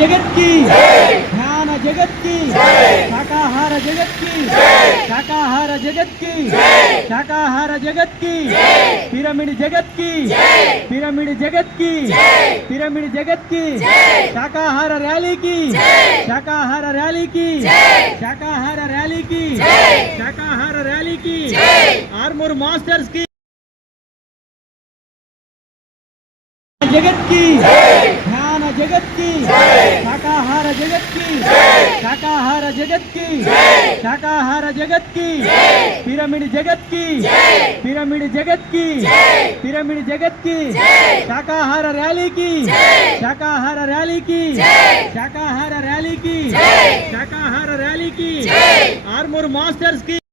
జగత్ కి జ్ఞాన జగత్ కి శాకాహార జగత్ కి శాకాహార జగత్ కి శాకాహార జగత్ కి పిరమిడ్ జగత్ కి పిరమిడ్ జగత్ కి పిరమిడ్ జగత్ కి శాకాహార ర్యాలీకి శాకాహార ర్యాలీకి శాకాహార ర్యాలీకి శాకాహార ర్యాలీకి ఆర్మూర్ మాస్టర్స్ కి जगत की शाकाहार जगत की शाकाहार जगत की शाकाहार जगत की पिरामिड जगत की पिरामिड जगत की पिरामिड जगत की शाकाहार रैली की शाकाहार रैली की शाकाहार रैली की शाकाहार रैली की आर्मोर मास्टर्स की